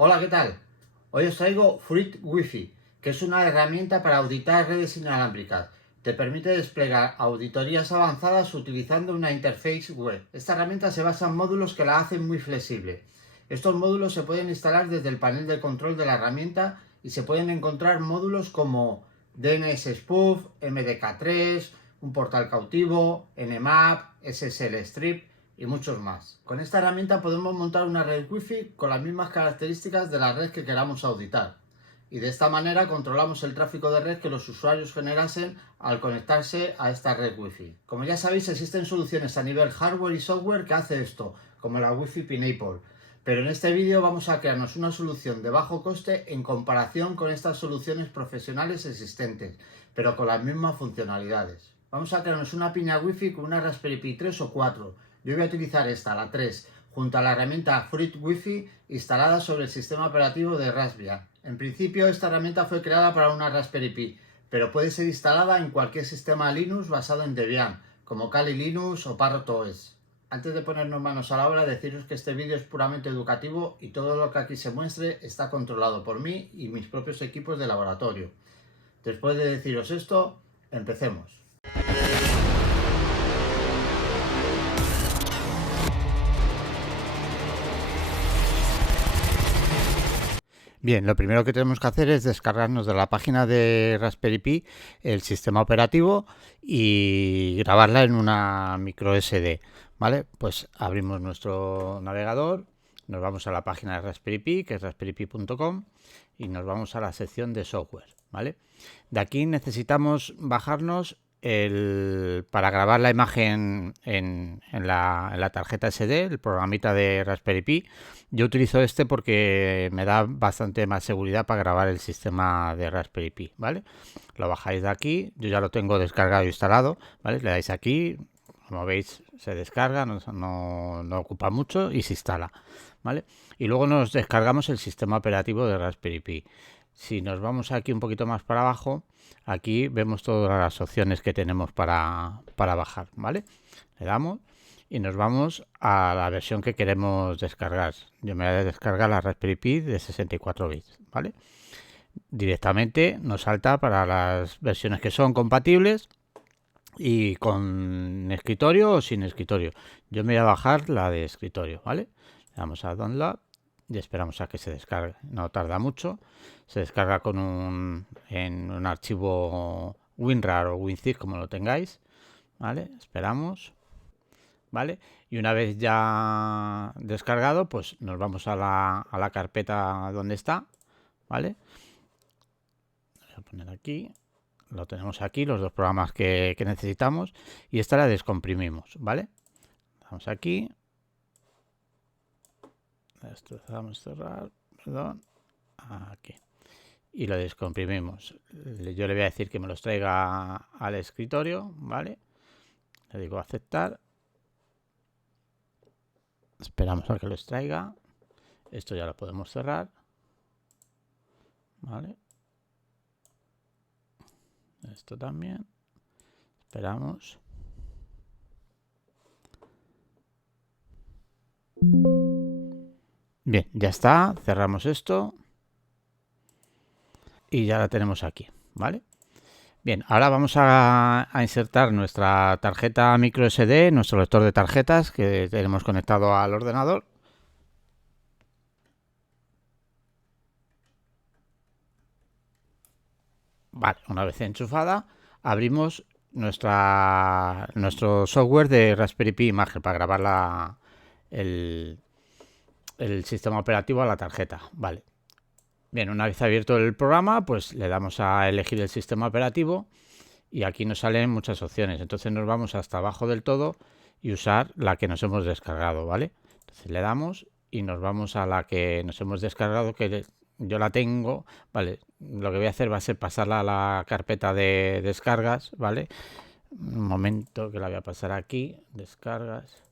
Hola, ¿qué tal? Hoy os traigo Fruit Wi-Fi, que es una herramienta para auditar redes inalámbricas. Te permite desplegar auditorías avanzadas utilizando una interface web. Esta herramienta se basa en módulos que la hacen muy flexible. Estos módulos se pueden instalar desde el panel de control de la herramienta y se pueden encontrar módulos como DNS Spoof, MDK3, un portal cautivo, Nmap, SSL Strip y muchos más. Con esta herramienta podemos montar una red Wi-Fi con las mismas características de la red que queramos auditar. Y de esta manera controlamos el tráfico de red que los usuarios generasen al conectarse a esta red Wi-Fi. Como ya sabéis, existen soluciones a nivel hardware y software que hace esto, como la Wi-Fi Pineapple. Pero en este vídeo vamos a crearnos una solución de bajo coste en comparación con estas soluciones profesionales existentes, pero con las mismas funcionalidades. Vamos a crearnos una piña Wi-Fi con una Raspberry Pi 3 o 4. Yo voy a utilizar esta, la 3, junto a la herramienta Fruit Wi-Fi instalada sobre el sistema operativo de Raspbian. En principio esta herramienta fue creada para una Raspberry Pi, pero puede ser instalada en cualquier sistema Linux basado en Debian, como Kali Linux o Parrot OS. Antes de ponernos manos a la obra, deciros que este vídeo es puramente educativo y todo lo que aquí se muestre está controlado por mí y mis propios equipos de laboratorio. Después de deciros esto, empecemos. Bien, lo primero que tenemos que hacer es descargarnos de la página de Raspberry Pi el sistema operativo y grabarla en una micro SD, ¿vale? Pues abrimos nuestro navegador, nos vamos a la página de Raspberry Pi, que es raspberrypi.com, y nos vamos a la sección de software, ¿vale? De aquí necesitamos bajarnos para grabar la imagen en la tarjeta SD, el programita de Raspberry Pi. Yo utilizo este porque me da bastante más seguridad para grabar el sistema de Raspberry Pi, ¿vale? Lo bajáis de aquí, yo ya lo tengo descargado e instalado, ¿vale? Le dais aquí, como veis se descarga, no ocupa mucho y se instala, ¿vale? Y luego nos descargamos el sistema operativo de Raspberry Pi. Si nos vamos aquí un poquito más para abajo, aquí vemos todas las opciones que tenemos para bajar, ¿vale? Le damos y nos vamos a la versión que queremos descargar. Yo me voy a descargar la Raspberry Pi de 64 bits, ¿vale? Directamente nos salta para las versiones que son compatibles y con escritorio o sin escritorio. Yo me voy a bajar la de escritorio, ¿vale? Le damos a Download y esperamos a que se descargue. No tarda mucho. Se descarga en un archivo WinRAR o WinZip, como lo tengáis, ¿vale? Esperamos, ¿vale? Y una vez ya descargado, pues nos vamos a la carpeta donde está, ¿vale? Voy a poner aquí. Lo tenemos aquí, los dos programas que necesitamos. Y esta la descomprimimos, ¿vale? Vamos aquí. Esto vamos a cerrar, perdón. Aquí. Y lo descomprimimos. Yo le voy a decir que me los traiga al escritorio, ¿vale? Le digo aceptar. Esperamos a que los traiga. Esto ya lo podemos cerrar, ¿vale? Esto también. Esperamos. Bien, ya está. Cerramos esto. Y ya la tenemos aquí, ¿vale? Bien, ahora vamos a insertar nuestra tarjeta micro SD, nuestro lector de tarjetas que tenemos conectado al ordenador. Vale, una vez enchufada, abrimos nuestro software de Raspberry Pi Imagen para grabar el sistema operativo a la tarjeta. Vale. Bien, una vez abierto el programa, pues le damos a elegir el sistema operativo y aquí nos salen muchas opciones. Entonces nos vamos hasta abajo del todo y usar la que nos hemos descargado, ¿vale? Entonces le damos y nos vamos a la que nos hemos descargado, que yo la tengo, ¿vale? Lo que voy a hacer va a ser pasarla a la carpeta de descargas, ¿vale? Un momento que la voy a pasar aquí, descargas,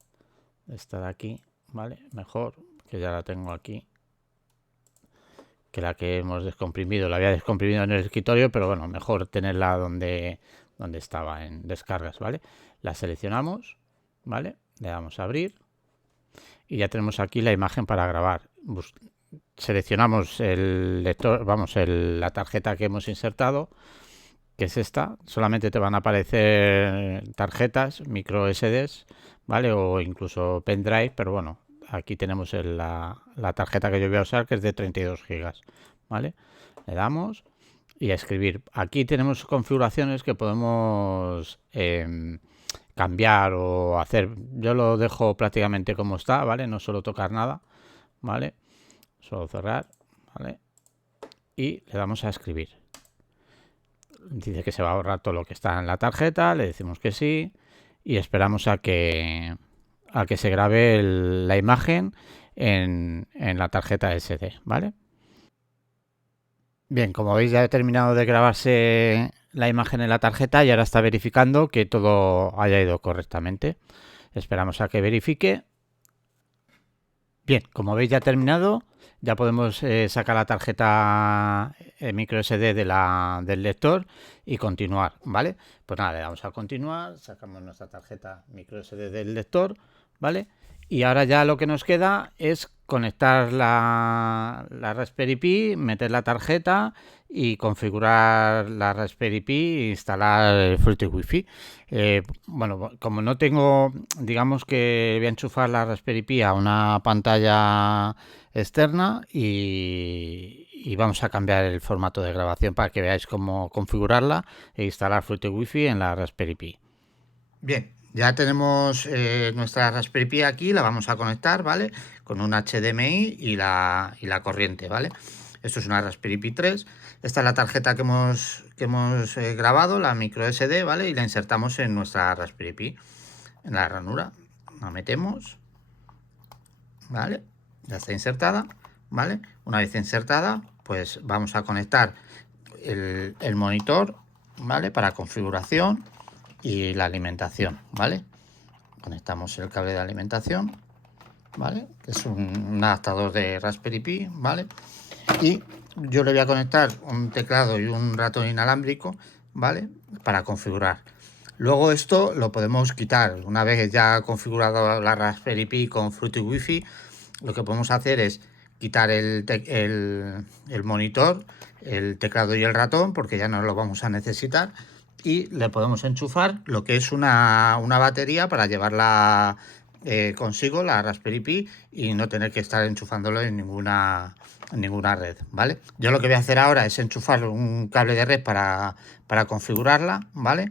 esta de aquí, ¿vale? Mejor, que ya la tengo aquí, que la que hemos descomprimido, la había descomprimido en el escritorio, pero bueno, mejor tenerla donde estaba, en descargas, ¿vale? La seleccionamos, ¿vale? Le damos a abrir y ya tenemos aquí la imagen para grabar. seleccionamos el lector, vamos, la tarjeta que hemos insertado, que es esta. Solamente te van a aparecer tarjetas, micro SDs, ¿vale? O incluso pendrive, pero bueno, aquí tenemos la tarjeta que yo voy a usar, que es de 32 gigas, ¿vale? Le damos y a escribir. Aquí tenemos configuraciones que podemos cambiar o hacer. Yo lo dejo prácticamente como está, ¿vale? No suelo tocar nada, ¿vale? Solo cerrar, ¿vale? Y le damos a escribir. Dice que se va a ahorrar todo lo que está en la tarjeta, le decimos que sí y esperamos a que se grabe la imagen en la tarjeta SD, ¿vale? Bien, como veis ya he terminado de grabarse la imagen en la tarjeta y ahora está verificando que todo haya ido correctamente. Esperamos a que verifique. Bien, como veis ya ha terminado, ya podemos sacar la tarjeta micro SD del lector y continuar, ¿vale? Pues nada, le damos a continuar, sacamos nuestra tarjeta micro SD del lector, ¿vale? Y ahora ya lo que nos queda es conectar la Raspberry Pi, meter la tarjeta y configurar la Raspberry Pi e instalar el Fruity Wi-Fi. Bueno, como no tengo, digamos que voy a enchufar la Raspberry Pi a una pantalla externa y vamos a cambiar el formato de grabación para que veáis cómo configurarla e instalar Fruity Wi-Fi en la Raspberry Pi. Bien, ya tenemos nuestra Raspberry Pi aquí, la vamos a conectar, ¿vale? Con un HDMI y la corriente, ¿vale? Esto es una Raspberry Pi 3. Esta es la tarjeta que hemos grabado, la micro SD, ¿vale? Y la insertamos en nuestra Raspberry Pi, en la ranura. La metemos, ¿vale? Ya está insertada, ¿vale? Una vez insertada, pues vamos a conectar el monitor, ¿vale? Para configuración y la alimentación, ¿vale? Conectamos el cable de alimentación, ¿vale? Que es un adaptador de Raspberry Pi, ¿vale? Y yo le voy a conectar un teclado y un ratón inalámbrico, ¿vale? Para configurar. Luego esto lo podemos quitar. Una vez ya configurado la Raspberry Pi con Fruity Wi-Fi, lo que podemos hacer es quitar el monitor, el teclado y el ratón, porque ya no lo vamos a necesitar. Y le podemos enchufar lo que es una batería para llevarla consigo, la Raspberry Pi, y no tener que estar enchufándolo en ninguna red, ¿vale? Yo lo que voy a hacer ahora es enchufar un cable de red para configurarla, ¿vale?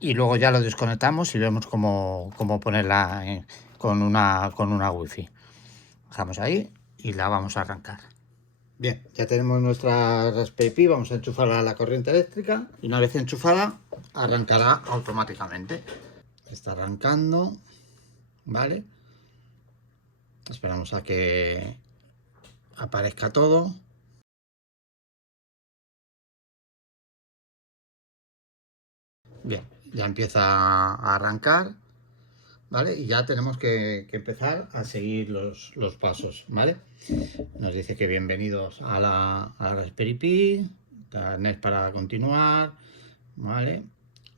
Y luego ya lo desconectamos y vemos cómo ponerla con una Wi-Fi. Dejamos ahí y la vamos a arrancar. Bien, ya tenemos nuestra Raspberry Pi, vamos a enchufarla a la corriente eléctrica y una vez enchufada arrancará automáticamente. Está arrancando, ¿vale? Esperamos a que aparezca todo. Bien, ya empieza a arrancar, ¿vale? Y ya tenemos que empezar a seguir los pasos, ¿vale? Nos dice que bienvenidos a la Raspberry Pi, NES para continuar, ¿vale?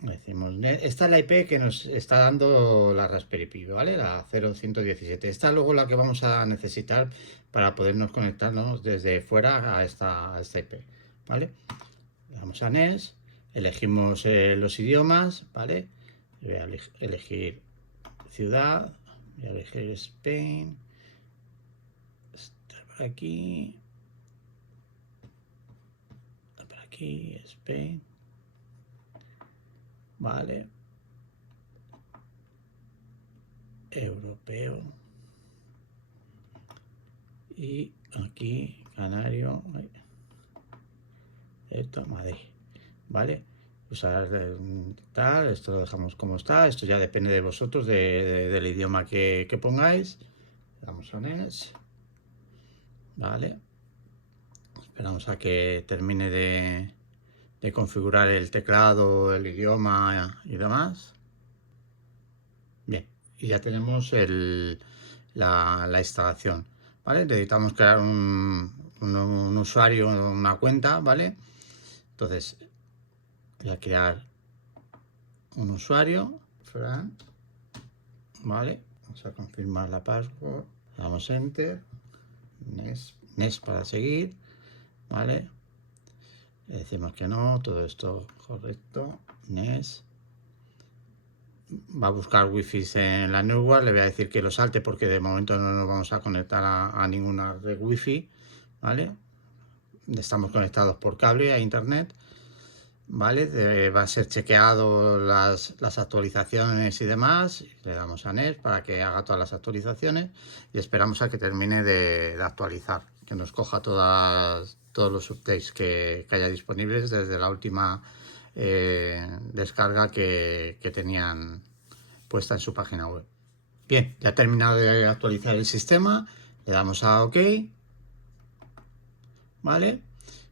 Decimos, esta es la IP que nos está dando la Raspberry Pi, ¿vale? La 0117. Esta es luego la que vamos a necesitar para podernos conectarnos desde fuera a esta IP, ¿vale? Le damos a NES, elegimos los idiomas, ¿vale? Voy a elegir ciudad, voy a elegir Spain, está por aquí, Spain, ¿vale? Europeo. Y aquí, Canario, esto, Madrid, ¿vale? Usar tal, esto lo dejamos como está, esto ya depende de vosotros, del idioma que pongáis. Damos a NES, ¿vale? Esperamos a que termine de configurar el teclado, el idioma y demás. Bien, y ya tenemos la instalación, ¿vale? Necesitamos crear un usuario, una cuenta, ¿vale? Entonces, voy a crear un usuario, Fran, ¿vale? Vamos a confirmar la password, damos Enter, Next, Next para seguir, ¿vale? Le decimos que no, todo esto correcto, Next. Va a buscar wifi en la network, le voy a decir que lo salte porque de momento no nos vamos a conectar a ninguna red wifi, ¿vale? Estamos conectados por cable a internet, ¿vale? Va a ser chequeado las actualizaciones y demás. Le damos a Next para que haga todas las actualizaciones y esperamos a que termine de actualizar, que nos coja todos los updates que haya disponibles desde la última descarga que tenían puesta en su página web. Bien, ya ha terminado de actualizar el sistema, le damos a OK, ¿vale?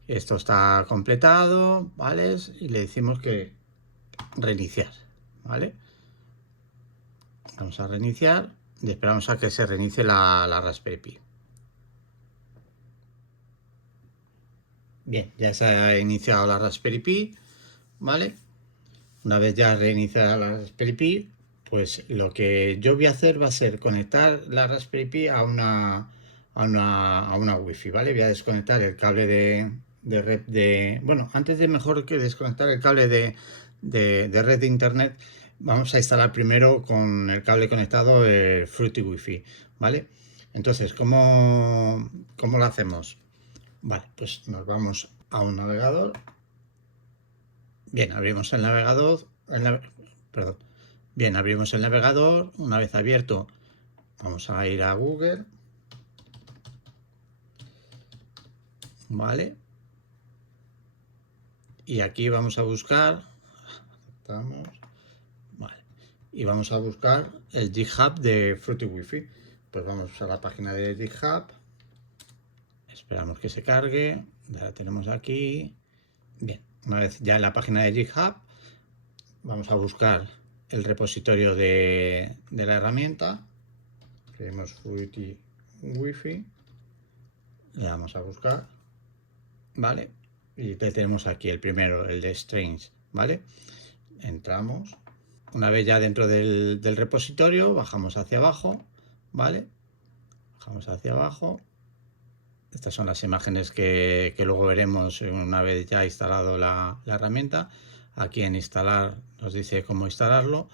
Esto está completado, ¿vale? Y le decimos que reiniciar, ¿vale? Vamos a reiniciar y esperamos a que se reinicie la Raspberry Pi. Bien, ya se ha iniciado la Raspberry Pi, ¿vale? Una vez ya reiniciada la Raspberry Pi, pues lo que yo voy a hacer va a ser conectar la Raspberry Pi a una Wi-Fi, ¿vale? Voy a desconectar el cable de red de... Bueno, antes de mejor que desconectar el cable de red de internet, vamos a instalar primero con el cable conectado el Fruity Wi-Fi, ¿vale? Entonces, ¿cómo lo hacemos? Vale, pues nos vamos a un navegador. Bien, abrimos el navegador. Perdón. Bien, abrimos el navegador. Una vez abierto, vamos a ir a Google. Vale. Y aquí vamos a buscar. Aceptamos. Vale. Y vamos a buscar el GitHub de Fruity Wi-Fi. Pues vamos a la página de GitHub. Esperamos que se cargue. Ya la tenemos aquí. Bien, una vez ya en la página de GitHub, vamos a buscar el repositorio de la herramienta. Queremos Fruity Wi-Fi. Le damos a buscar. ¿Vale? Y tenemos aquí el primero, el de Strange, ¿vale? Entramos. Una vez ya dentro del repositorio, bajamos hacia abajo, ¿vale? Bajamos hacia abajo. Estas son las imágenes que luego veremos una vez ya instalado la herramienta. Aquí en instalar nos dice cómo instalarlo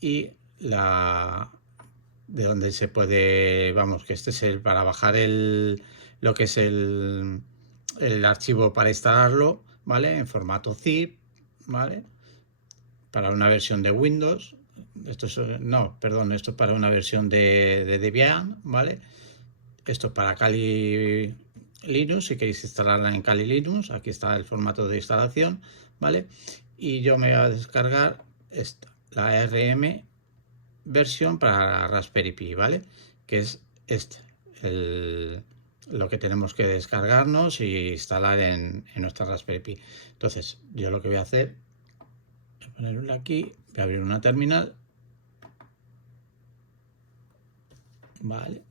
y de donde se puede, vamos, que este es el para bajar lo que es el archivo para instalarlo, ¿vale? En formato zip, ¿vale? Para una versión de Windows. Esto es, no, perdón, esto es para una versión de Debian, ¿vale? Esto es para Kali Linux, si queréis instalarla en Kali Linux, aquí está el formato de instalación, ¿vale? Y yo me voy a descargar esta, la ARM versión para Raspberry Pi, ¿vale? Que es lo que tenemos que descargarnos y instalar en nuestra Raspberry Pi. Entonces, yo lo que voy a hacer, voy a ponerlo aquí, voy a abrir una terminal, ¿vale?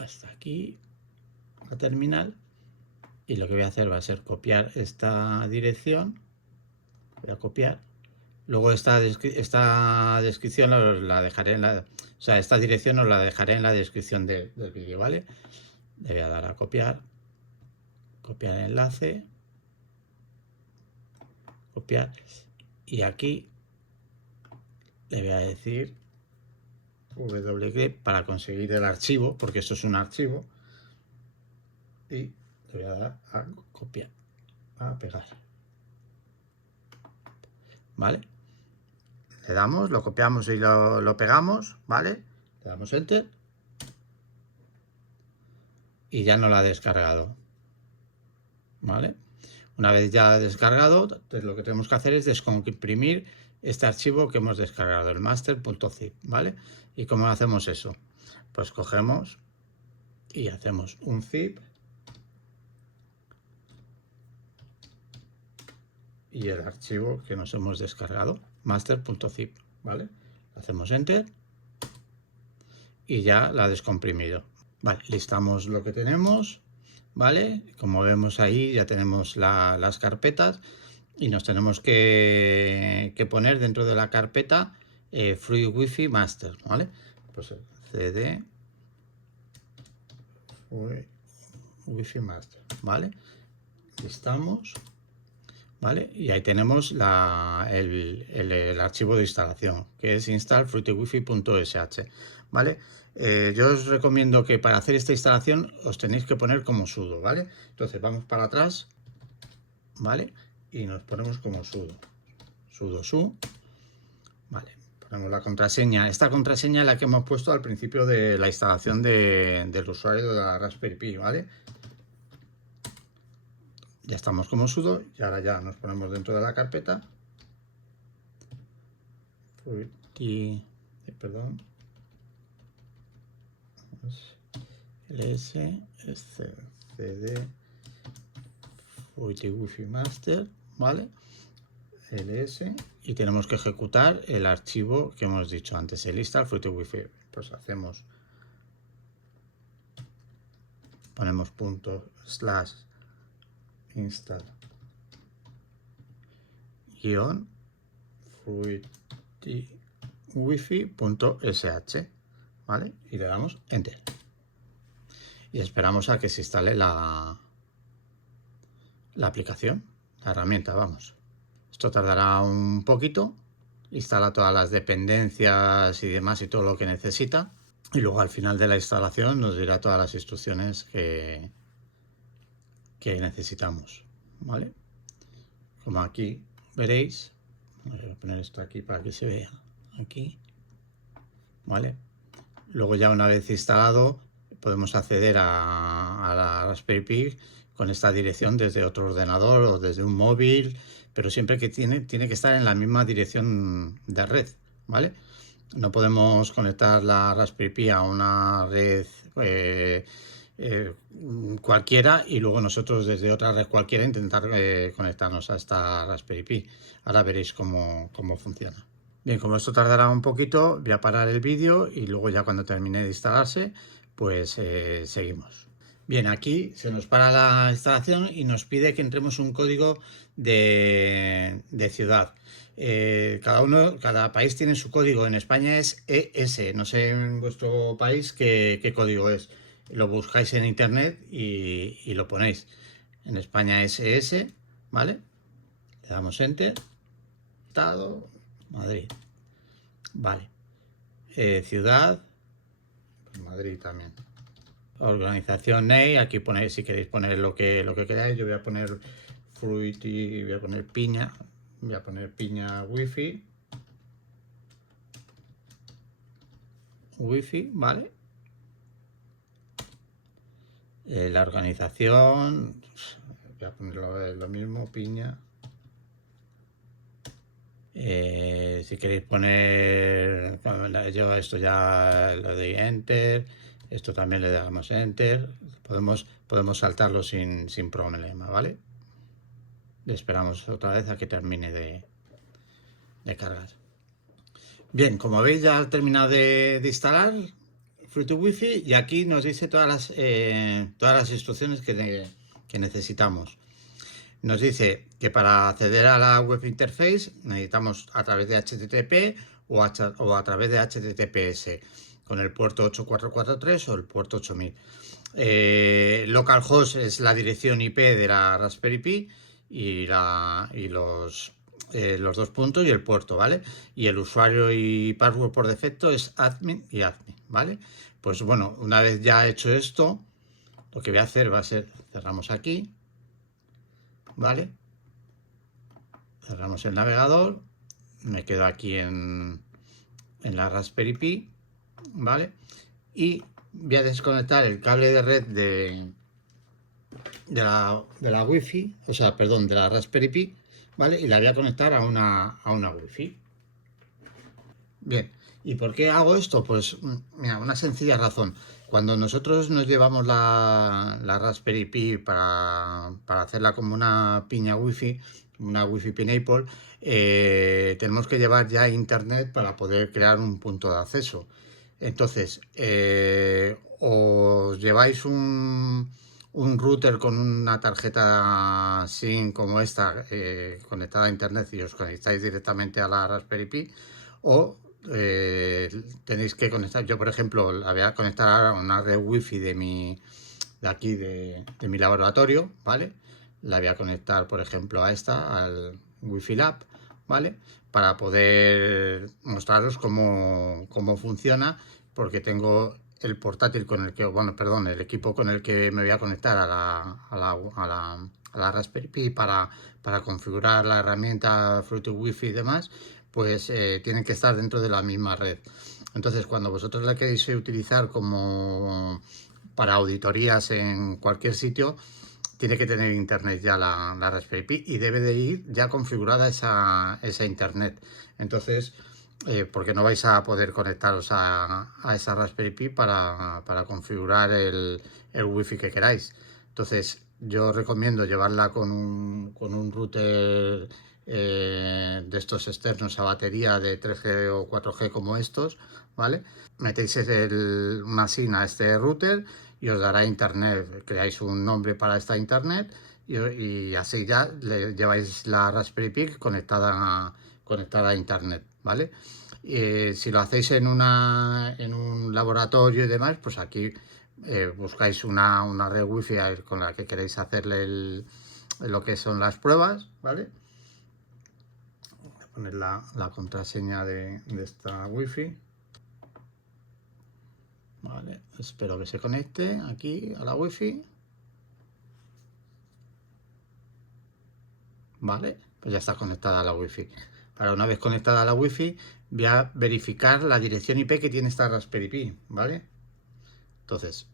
Hasta aquí, la terminal, y lo que voy a hacer va a ser copiar esta dirección, voy a copiar. Luego esta descripción la dejaré o sea, esta dirección os la dejaré en la descripción del vídeo, ¿vale? Le voy a dar a copiar, copiar el enlace, copiar, y aquí le voy a decir wget para conseguir el archivo, porque esto es un archivo, y le voy a dar a copiar, a pegar, ¿vale? Le damos, lo copiamos y lo pegamos, ¿vale? Le damos enter y ya no la ha descargado, ¿vale? Una vez ya descargado, entonces lo que tenemos que hacer es descomprimir este archivo que hemos descargado, el master.zip, ¿vale? ¿Y cómo hacemos eso? Pues cogemos y hacemos un zip y el archivo que nos hemos descargado, master.zip, ¿vale? Hacemos enter y ya la ha descomprimido. Vale, listamos lo que tenemos, ¿vale? Como vemos ahí ya tenemos las carpetas y nos tenemos que poner dentro de la carpeta Free Wi-Fi Master, ¿vale? Pues cd Wi-Fi Master, ¿vale? Estamos, ¿vale? Y ahí tenemos el archivo de instalación, que es install-fruitywifi.sh, ¿vale? Yo os recomiendo que para hacer esta instalación os tenéis que poner como sudo, ¿vale? Entonces vamos para atrás, ¿vale? Y nos ponemos como sudo su, ¿vale? Ponemos la contraseña. Esta contraseña es la que hemos puesto al principio de la instalación del usuario de la Raspberry Pi, ¿vale? Ya estamos como sudo y ahora ya nos ponemos dentro de la carpeta. Perdón. ls cd Fruity Wi-Fi Master, ¿vale? ls y tenemos que ejecutar el archivo que hemos dicho antes, el install Fruity Wi-Fi. Pues hacemos, ponemos /install fruitywifi.sh, ¿vale? Y le damos enter y esperamos a que se instale la aplicación, la herramienta, vamos. Esto tardará un poquito, instala todas las dependencias y demás y todo lo que necesita, y luego al final de la instalación nos dirá todas las instrucciones que necesitamos, ¿vale? Como aquí veréis, voy a poner esto aquí para que se vea aquí, ¿vale? Luego ya una vez instalado podemos acceder a la Raspberry Pi con esta dirección desde otro ordenador o desde un móvil, pero siempre que tiene que estar en la misma dirección de red, ¿vale? No podemos conectar la Raspberry Pi a una red cualquiera y luego nosotros desde otra red cualquiera intentar conectarnos a esta Raspberry Pi. Ahora veréis cómo funciona. Bien, como esto tardará un poquito, voy a parar el vídeo y luego ya cuando termine de instalarse, pues seguimos. Bien, aquí se nos para la instalación y nos pide que entremos un código de ciudad. Cada país tiene su código. En España es ES. No sé en vuestro país qué código es. Lo buscáis en internet y lo ponéis. En España es ES, ¿vale? Le damos enter. Estado, Madrid. Vale. Ciudad, pues Madrid también. Organización NEI, aquí ponéis si queréis poner lo que queráis. Yo voy a poner Fruity, voy a poner piña, Wi-Fi, ¿vale? La organización, voy a poner lo mismo, piña. Si queréis poner, yo esto ya lo doy enter, esto también le damos enter, podemos saltarlo sin problema, ¿vale? Le esperamos otra vez a que termine de cargar. Bien, como veis ya ha terminado de instalar Fruity Wi-Fi y aquí nos dice todas las instrucciones que necesitamos. Nos dice que para acceder a la web interface necesitamos a través de HTTP o a través de HTTPS con el puerto 8443 o el puerto 8000. Localhost es la dirección IP de la Raspberry Pi y los dos puntos y el puerto, ¿vale? Y el usuario y password por defecto es admin y admin, ¿vale? Pues bueno, una vez ya hecho esto, lo que voy a hacer va a ser, cerramos aquí, ¿vale? Cerramos el navegador, me quedo aquí en la Raspberry Pi, ¿vale? Y voy a desconectar el cable de red de la Wi-Fi, o sea, perdón, de la Raspberry Pi, ¿vale? Y la voy a conectar a una Wi-Fi. Bien, ¿y por qué hago esto? Pues mira, una sencilla razón. Cuando nosotros nos llevamos la Raspberry Pi para hacerla como una piña Wi-Fi, una Wi-Fi Pineapple, tenemos que llevar ya internet para poder crear un punto de acceso. Entonces, os lleváis un router con una tarjeta SIM como esta conectada a internet y os conectáis directamente a la Raspberry Pi, o tenéis que conectar. Yo por ejemplo la voy a conectar a una red wifi de mi de aquí de mi laboratorio, ¿vale? La voy a conectar, por ejemplo, a esta, al Wi-Fi Lab, ¿vale? Para poder mostraros cómo funciona, porque tengo el portátil con el que, bueno, perdón, el equipo con el que me voy a conectar a la Raspberry Pi para configurar la herramienta Fruity Wi-Fi y demás, pues tienen que estar dentro de la misma red. Entonces, cuando vosotros la queréis utilizar como para auditorías en cualquier sitio, tiene que tener internet ya la Raspberry Pi y debe de ir ya configurada esa internet. Entonces, porque no vais a poder conectaros a esa Raspberry Pi para configurar el wifi que queráis. Entonces, yo recomiendo llevarla con un router de estos externos a batería de 3G o 4G como estos, ¿vale? Metéis una SIM a este router y os dará internet. Creáis un nombre para esta internet y así ya le lleváis la Raspberry Pi conectada a internet, ¿vale? Si lo hacéis en un laboratorio y demás, pues aquí buscáis una red wifi con la que queréis hacerle lo que son las pruebas, ¿vale? Voy a poner la contraseña de esta wifi. Vale, espero que se conecte aquí a la wifi. Vale, pues ya está conectada a la wifi. Ahora, una vez conectada a la wifi, voy a verificar la dirección IP que tiene esta Raspberry Pi, ¿vale? Entonces,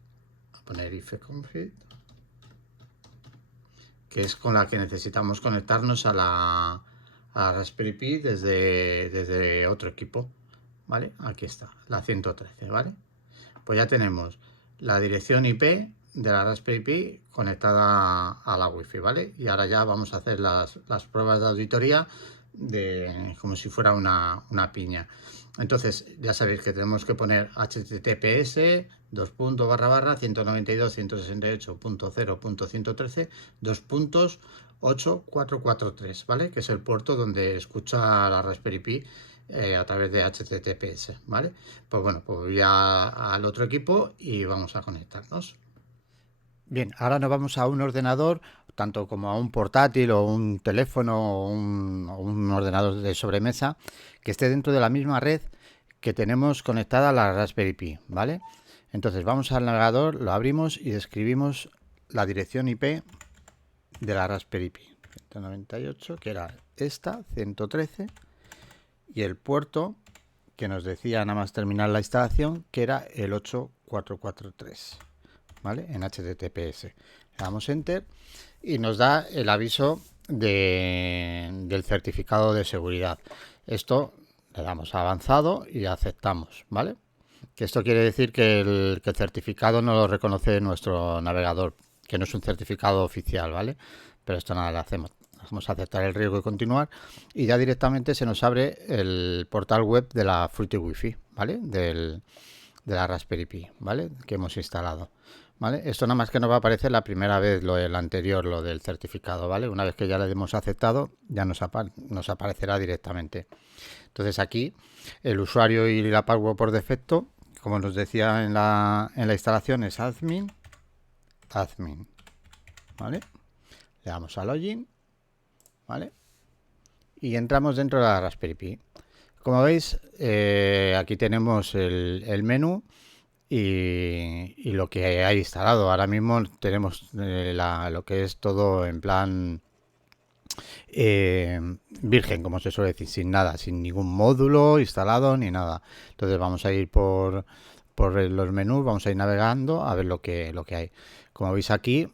voy a poner ifconfig, que es con la que necesitamos conectarnos a la Raspberry Pi desde otro equipo, ¿vale? Aquí está, la 113, ¿vale? Pues ya tenemos la dirección IP de la Raspberry Pi conectada a la Wi-Fi, ¿vale? Y ahora ya vamos a hacer las pruebas de auditoría como si fuera una piña. Entonces, ya sabéis que tenemos que poner https 168.168.0.113 8443, ¿vale? Que es el puerto donde escucha la Raspberry Pi a través de HTTPS, ¿vale? Pues bueno, pues voy al otro equipo y vamos a conectarnos. Bien, ahora nos vamos a un ordenador, tanto como a un portátil o un teléfono o un ordenador de sobremesa, que esté dentro de la misma red que tenemos conectada a la Raspberry Pi, ¿vale? Entonces vamos al navegador, lo abrimos y escribimos la dirección IP de la Raspberry Pi. 198, que era esta, 113, y el puerto que nos decía nada más terminar la instalación, que era el 8443, ¿vale? En HTTPS. Le damos Enter y nos da el aviso del certificado de seguridad. Esto le damos a avanzado y aceptamos, ¿vale? Que esto quiere decir que el certificado no lo reconoce nuestro navegador, que no es un certificado oficial, ¿vale? Pero esto nada, le hacemos. Vamos a aceptar el riesgo y continuar y ya directamente se nos abre el portal web de la Fruity Wi-Fi, ¿vale? De la Raspberry Pi, ¿vale? Que hemos instalado, ¿vale? Esto nada más que nos va a aparecer la primera vez, el anterior, lo del certificado, ¿vale? Una vez que ya le hemos aceptado, ya nos aparecerá directamente. Entonces aquí el usuario y la password por defecto, como nos decía en la instalación, es admin, ¿vale? Le damos a login, ¿vale? Y entramos dentro de la Raspberry Pi. Como veis, aquí tenemos el menú y lo que hay instalado. Ahora mismo tenemos lo que es todo en plan virgen, como se suele decir, sin nada, sin ningún módulo instalado ni nada. Entonces vamos a ir por los menús, vamos a ir navegando a ver lo que hay. Como veis aquí,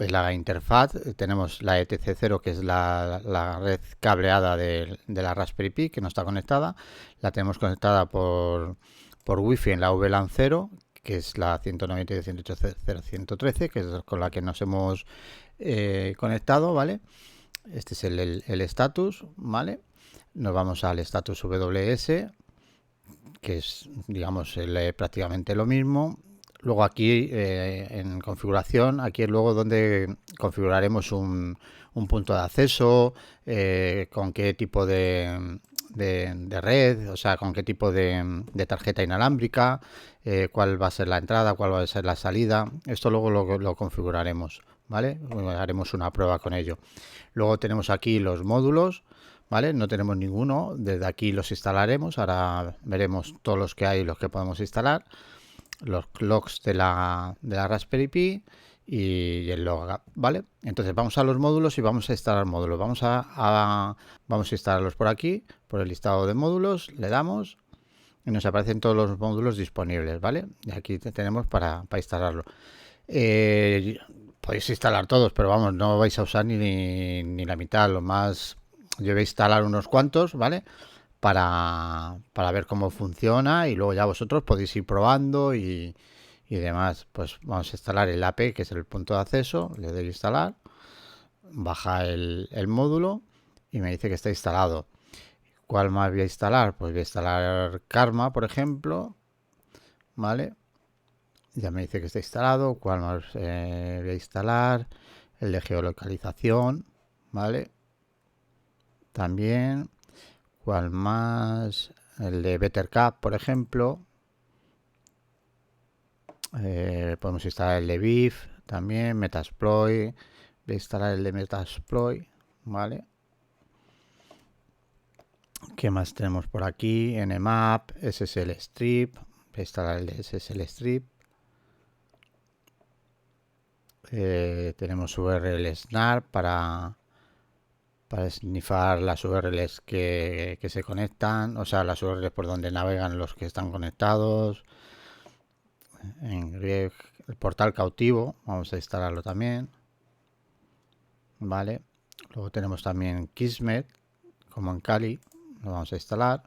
es la interfaz, tenemos la ETC0, que es la red cableada de la Raspberry Pi, que no está conectada. La tenemos conectada por Wi-Fi en la VLAN 0, que es la 192.168.0.113, que es con la que nos hemos conectado, ¿vale? Este es el estatus, ¿vale? Nos vamos al estatus WS, que es, digamos, prácticamente lo mismo. Luego aquí en configuración, aquí es luego donde configuraremos un punto de acceso, con qué tipo de de red, o sea, con qué tipo de tarjeta inalámbrica, cuál va a ser la entrada, cuál va a ser la salida. Esto luego lo configuraremos, ¿vale? Haremos una prueba con ello. Luego tenemos aquí los módulos, ¿vale? No tenemos ninguno, desde aquí los instalaremos. Ahora veremos todos los que hay y los que podemos instalar. Los clocks de la Raspberry Pi y el log, ¿vale? Entonces vamos a los módulos y vamos a instalar módulos. Vamos a instalarlos por aquí, por el listado de módulos, le damos y nos aparecen todos los módulos disponibles, ¿vale? Y aquí tenemos para instalarlo. Podéis instalar todos, pero vamos, no vais a usar ni la mitad. Lo más, yo voy a instalar unos cuantos, ¿vale? Para ver cómo funciona y luego ya vosotros podéis ir probando y demás. Pues vamos a instalar el AP, que es el punto de acceso, le doy a instalar, baja el módulo y me dice que está instalado. ¿Cuál más voy a instalar? Pues voy a instalar Karma, por ejemplo, ¿vale? Ya me dice que está instalado. ¿Cuál más voy a instalar? El de geolocalización, ¿vale? También. ¿Cuál más? El de BetterCap, por ejemplo. Podemos instalar el de BIF también, Metasploit. Voy a instalar el de Metasploit, ¿vale? ¿Qué más tenemos por aquí? Nmap, SSL Strip. Voy a instalar el de SSL Strip. Tenemos URL SNARP para snifar las URLs que se conectan, o sea, las URLs por donde navegan los que están conectados. El portal cautivo, vamos a instalarlo también, ¿vale? Luego tenemos también Kismet, como en Kali, lo vamos a instalar.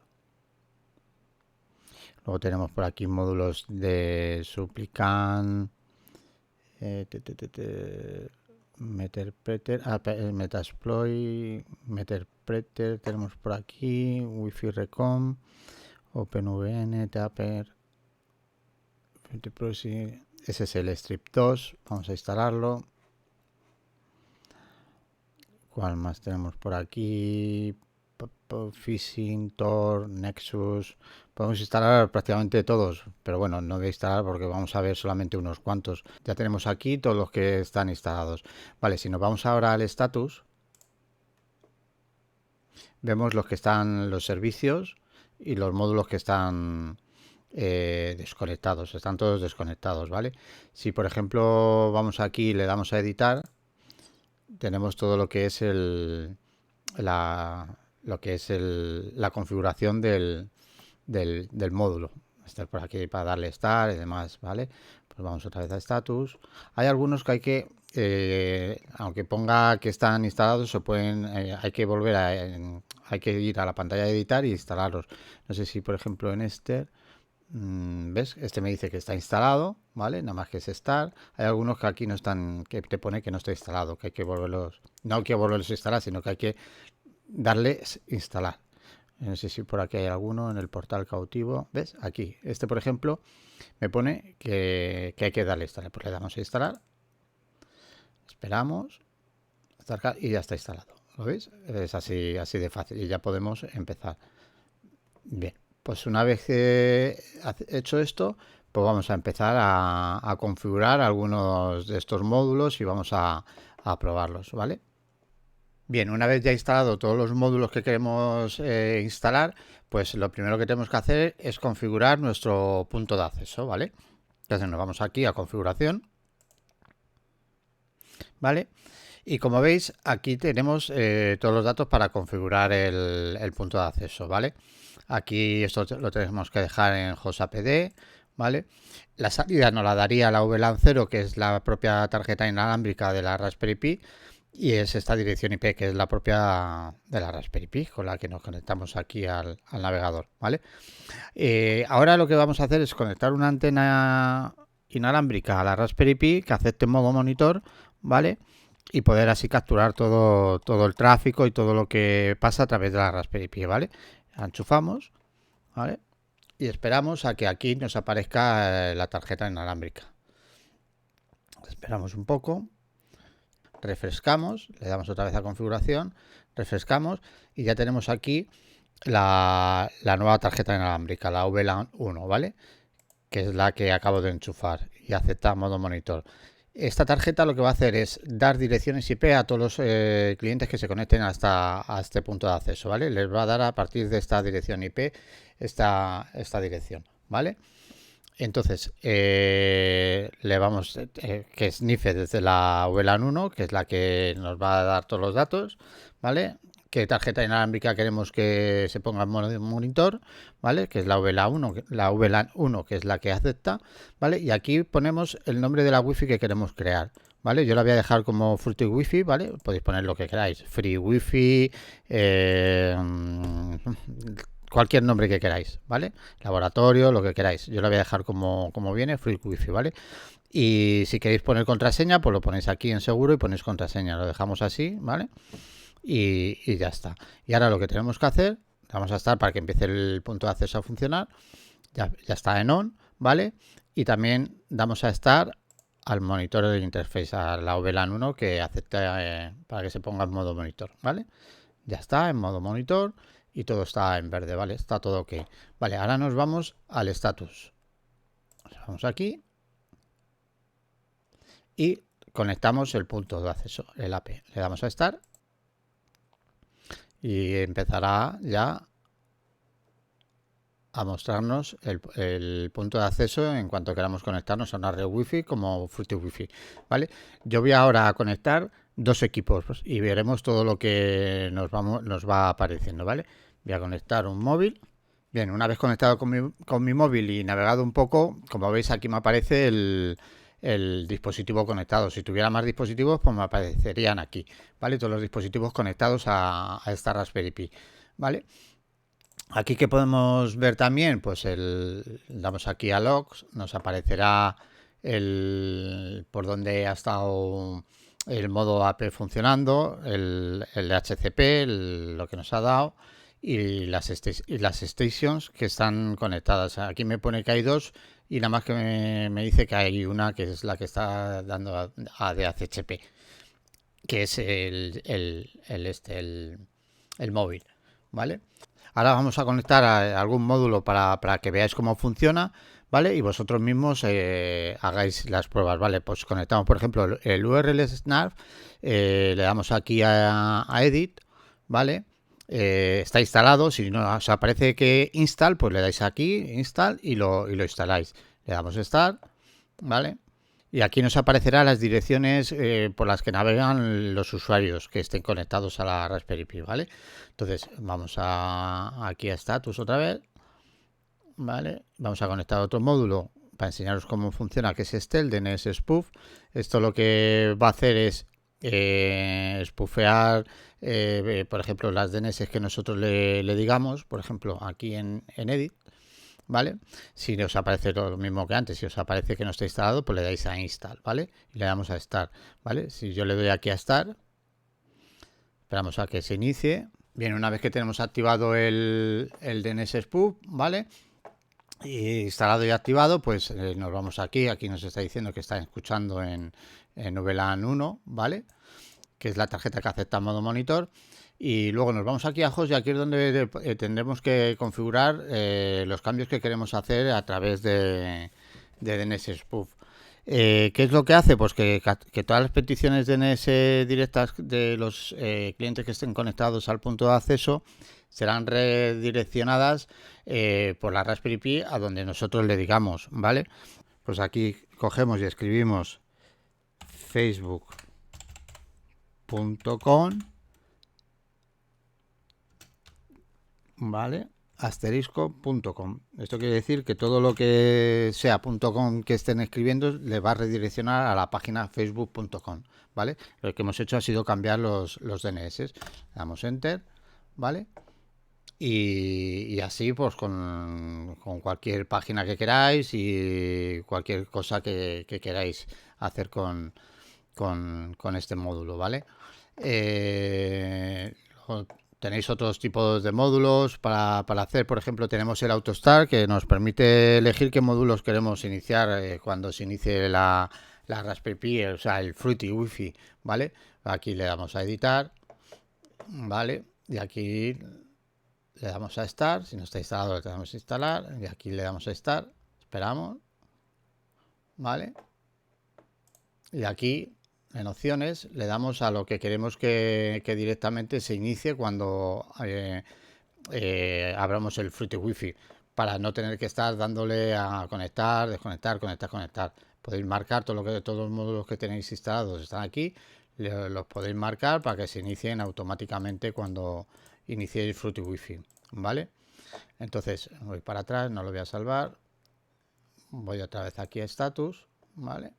Luego tenemos por aquí módulos de Supplicant, Meterpreter, Metasploit, Meterpreter, tenemos por aquí, Wi-Fi Recom, OpenVN, Tapper, SSL Strip 2, vamos a instalarlo. ¿Cuál más tenemos por aquí? Phishing, Tor, Nexus. Podemos instalar prácticamente todos, pero bueno, no voy a instalar porque vamos a ver solamente unos cuantos. Ya tenemos aquí todos los que están instalados. Vale, si nos vamos ahora al status, vemos los que están los servicios y los módulos que están desconectados. Están todos desconectados, ¿vale? Si por ejemplo vamos aquí y le damos a editar, tenemos todo lo que es la configuración del módulo. Estar por aquí para darle estar y demás, ¿vale? Pues vamos otra vez a status. Hay algunos que hay que, aunque ponga que están instalados, se pueden, hay que volver hay que ir a la pantalla de editar y instalarlos. No sé si, por ejemplo, en este, ¿ves? Este me dice que está instalado, ¿vale? Nada más que es estar. Hay algunos que aquí no están, que te pone que no está instalado, que hay que volverlos, no hay que volverlos a instalar, sino que hay que darle instalar. No sé si por aquí hay alguno en el portal cautivo. ¿Ves? Aquí. Este, por ejemplo, me pone que hay que darle instalar. Pues le damos a instalar. Esperamos. Y ya está instalado. ¿Lo veis? Es así de fácil. Y ya podemos empezar. Bien. Pues una vez hecho esto, pues vamos a empezar a configurar algunos de estos módulos y vamos a probarlos, ¿vale? Bien, una vez ya instalado todos los módulos que queremos instalar, pues lo primero que tenemos que hacer es configurar nuestro punto de acceso, ¿vale? Entonces nos vamos aquí a configuración, ¿vale? Y como veis, aquí tenemos todos los datos para configurar el punto de acceso, ¿vale? Aquí esto lo tenemos que dejar en hostapd, ¿vale? La salida nos la daría la VLAN 0, que es la propia tarjeta inalámbrica de la Raspberry Pi. Y es esta dirección IP, que es la propia de la Raspberry Pi, con la que nos conectamos aquí al navegador, ¿vale? Ahora lo que vamos a hacer es conectar una antena inalámbrica a la Raspberry Pi que acepte modo monitor, ¿vale? Y poder así capturar todo el tráfico y todo lo que pasa a través de la Raspberry Pi, ¿vale? Enchufamos, ¿vale? Y esperamos a que aquí nos aparezca la tarjeta inalámbrica. Esperamos un poco. Refrescamos, le damos otra vez a configuración, refrescamos y ya tenemos aquí la nueva tarjeta inalámbrica, la VLAN 1, ¿vale? Que es la que acabo de enchufar y acepta modo monitor. Esta tarjeta lo que va a hacer es dar direcciones IP a todos los clientes que se conecten a este punto de acceso, ¿vale? Les va a dar a partir de esta dirección IP esta dirección, ¿vale? Entonces, le vamos, que snife desde la VLAN 1, que es la que nos va a dar todos los datos, ¿vale? Qué tarjeta inalámbrica queremos que se ponga en modo monitor, ¿vale? Que es la VLAN 1, que es la que acepta, ¿vale? Y aquí ponemos el nombre de la wifi que queremos crear, ¿vale? Yo la voy a dejar como Fruity Wifi, ¿vale? Podéis poner lo que queráis, Free Wifi, cualquier nombre que queráis, ¿vale? Laboratorio, lo que queráis. Yo lo voy a dejar como viene, Free Wifi, ¿vale? Y si queréis poner contraseña, pues lo ponéis aquí en seguro y ponéis contraseña. Lo dejamos así, ¿vale? Y ya está. Y ahora lo que tenemos que hacer, vamos a estar para que empiece el punto de acceso a funcionar. Ya está en on, ¿vale? Y también damos a estar al monitor del interface, a la VLAN 1 que acepta para que se ponga en modo monitor, ¿vale? Ya está en modo monitor y todo está en verde, ¿vale? Está todo ok. Vale, ahora nos vamos al status. Vamos aquí y conectamos el punto de acceso, el AP. Le damos a Start y empezará ya a mostrarnos el punto de acceso en cuanto queramos conectarnos a una red wifi como Fruity Wifi, ¿vale? Yo voy ahora a conectar dos equipos y veremos todo lo que nos va apareciendo, ¿vale? Voy a conectar un móvil. Bien, una vez conectado con mi móvil y navegado un poco, como veis aquí me aparece el dispositivo conectado. Si tuviera más dispositivos, pues me aparecerían aquí, ¿vale? Todos los dispositivos conectados a esta Raspberry Pi, ¿vale? Aquí que podemos ver también, pues damos aquí a logs, nos aparecerá por donde ha estado el modo AP funcionando, el HCP, lo que nos ha dado y las stations que están conectadas. Aquí me pone que hay dos y nada más que me dice que hay una que es la que está dando a DHCP, que es el móvil, ¿vale? Ahora vamos a conectar a algún módulo para que veáis cómo funciona, ¿vale? Y vosotros mismos hagáis las pruebas, ¿vale? Pues conectamos, por ejemplo, el URL snarf, le damos aquí a Edit, ¿vale? Está instalado, si no os aparece que install, pues le dais aquí, install, y lo instaláis. Le damos Start, ¿vale? Y aquí nos aparecerán las direcciones por las que navegan los usuarios que estén conectados a la Raspberry Pi, ¿vale? Entonces vamos aquí a Status otra vez, ¿vale? Vamos a conectar otro módulo para enseñaros cómo funciona, que es el DNS Spoof. Esto lo que va a hacer es spoofear, por ejemplo, las DNS que nosotros le digamos, por ejemplo, aquí en Edit, ¿vale? Si os aparece lo mismo que antes, si os aparece que no está instalado, pues le dais a Install, ¿vale? Y le damos a Start, ¿vale? Si yo le doy aquí a Start, esperamos a que se inicie. Bien, una vez que tenemos activado el DNS Spoof, ¿vale? Y instalado y activado, pues nos vamos aquí nos está diciendo que está escuchando en VLAN 1, ¿vale? Que es la tarjeta que acepta modo monitor. Y luego nos vamos aquí a host y aquí es donde tendremos que configurar los cambios que queremos hacer a través de DNS Spoof. ¿Qué es lo que hace? Pues que todas las peticiones DNS directas de los clientes que estén conectados al punto de acceso serán redireccionadas por la Raspberry Pi a donde nosotros le digamos, ¿vale? Pues aquí cogemos y escribimos facebook.com, ¿vale? asterisco.com. Esto quiere decir que todo lo que sea .com que estén escribiendo le va a redireccionar a la página facebook.com, ¿vale? Lo que hemos hecho ha sido cambiar los DNS. Damos enter, ¿vale? Y así pues con cualquier página que queráis y cualquier cosa que queráis hacer con este módulo, ¿vale? Eh, Tenéis otros tipos de módulos para hacer, por ejemplo, tenemos el AutoStart que nos permite elegir qué módulos queremos iniciar cuando se inicie la Raspberry Pi, o sea, el Fruity Wi-Fi, ¿vale? Aquí le damos a editar, ¿vale? Y aquí le damos a Start, si no está instalado le damos a instalar, y aquí le damos a Start, esperamos, ¿vale? Y aquí en opciones le damos a lo que queremos que directamente se inicie cuando abramos el Fruity Wi-Fi, para no tener que estar dándole a conectar, desconectar, conectar, conectar. Podéis marcar todos los módulos que tenéis instalados están aquí, los podéis marcar para que se inicien automáticamente cuando iniciéis Fruity Wi-Fi, ¿vale? Entonces voy para atrás, no lo voy a salvar, voy otra vez aquí a status, ¿vale?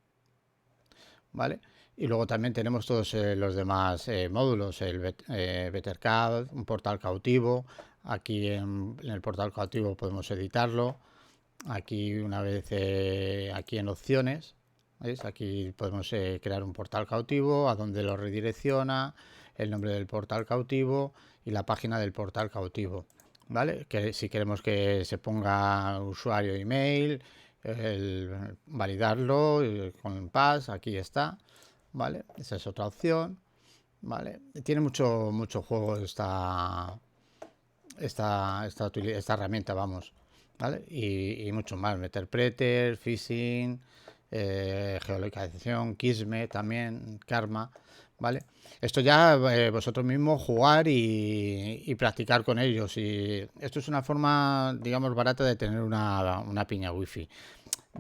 ¿Vale? Y luego también tenemos todos los demás módulos, el Bettercat, un portal cautivo. Aquí en el portal cautivo podemos editarlo. Aquí una vez, aquí en opciones, ¿veis? Aquí podemos crear un portal cautivo, a donde lo redirecciona, el nombre del portal cautivo y la página del portal cautivo. ¿Vale? Que si queremos que se ponga usuario email, validarlo con pass, aquí está, ¿vale? Esa es otra opción, ¿vale? Tiene mucho juego esta herramienta, vamos, ¿vale? Y mucho más, Meterpreter, Phishing, geolocalización, Kismet también, Karma, ¿vale? Esto ya vosotros mismos jugar y practicar con ellos. Y esto es una forma, digamos, barata de tener una piña wifi.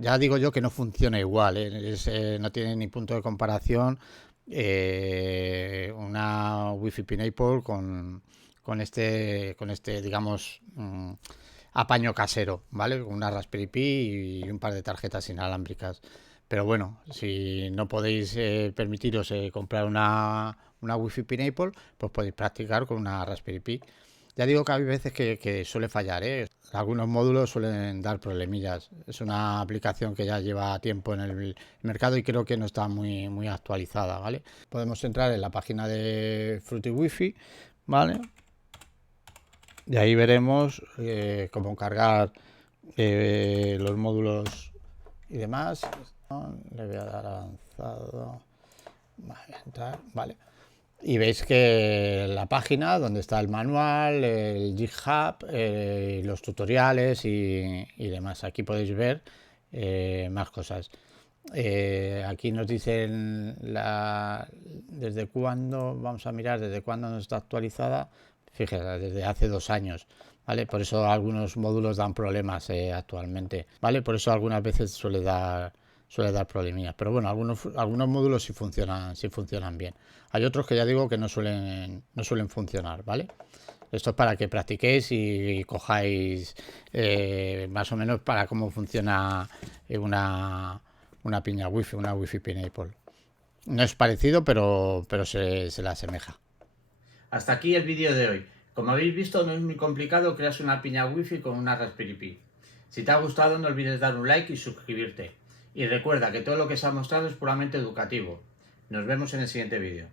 Ya digo yo que no funciona igual, ¿eh? No tiene ni punto de comparación una wifi Pineapple con este, digamos, apaño casero, ¿vale? Con una Raspberry Pi y un par de tarjetas inalámbricas. Pero bueno, si no podéis permitiros comprar una Wi-Fi Pineapple, pues podéis practicar con una Raspberry Pi. Ya digo que hay veces que suele fallar, ¿eh? Algunos módulos suelen dar problemillas. Es una aplicación que ya lleva tiempo en el mercado y creo que no está muy actualizada, ¿vale? Podemos entrar en la página de Fruity Wi-Fi, ¿vale? Y ahí veremos cómo cargar los módulos y demás. Le voy a dar avanzado. Vale, entrar, vale. Y veis que la página donde está el manual, el GitHub, los tutoriales y demás. Aquí podéis ver más cosas. Aquí nos dicen desde cuándo, vamos a mirar desde cuándo no está actualizada. Fíjate, desde hace 2 años. ¿Vale? Por eso algunos módulos dan problemas actualmente. ¿Vale? Por eso algunas veces suele dar problemillas. Pero bueno, algunos módulos sí funcionan bien. Hay otros que ya digo que no suelen funcionar, ¿vale? Esto es para que practiquéis y cojáis más o menos para cómo funciona una piña wifi, una wifi Pineapple. No es parecido, pero se le asemeja. Hasta aquí el vídeo de hoy. Como habéis visto, no es muy complicado crearse una piña wifi con una Raspberry Pi. Si te ha gustado, no olvides dar un like y suscribirte. Y recuerda que todo lo que se ha mostrado es puramente educativo. Nos vemos en el siguiente vídeo.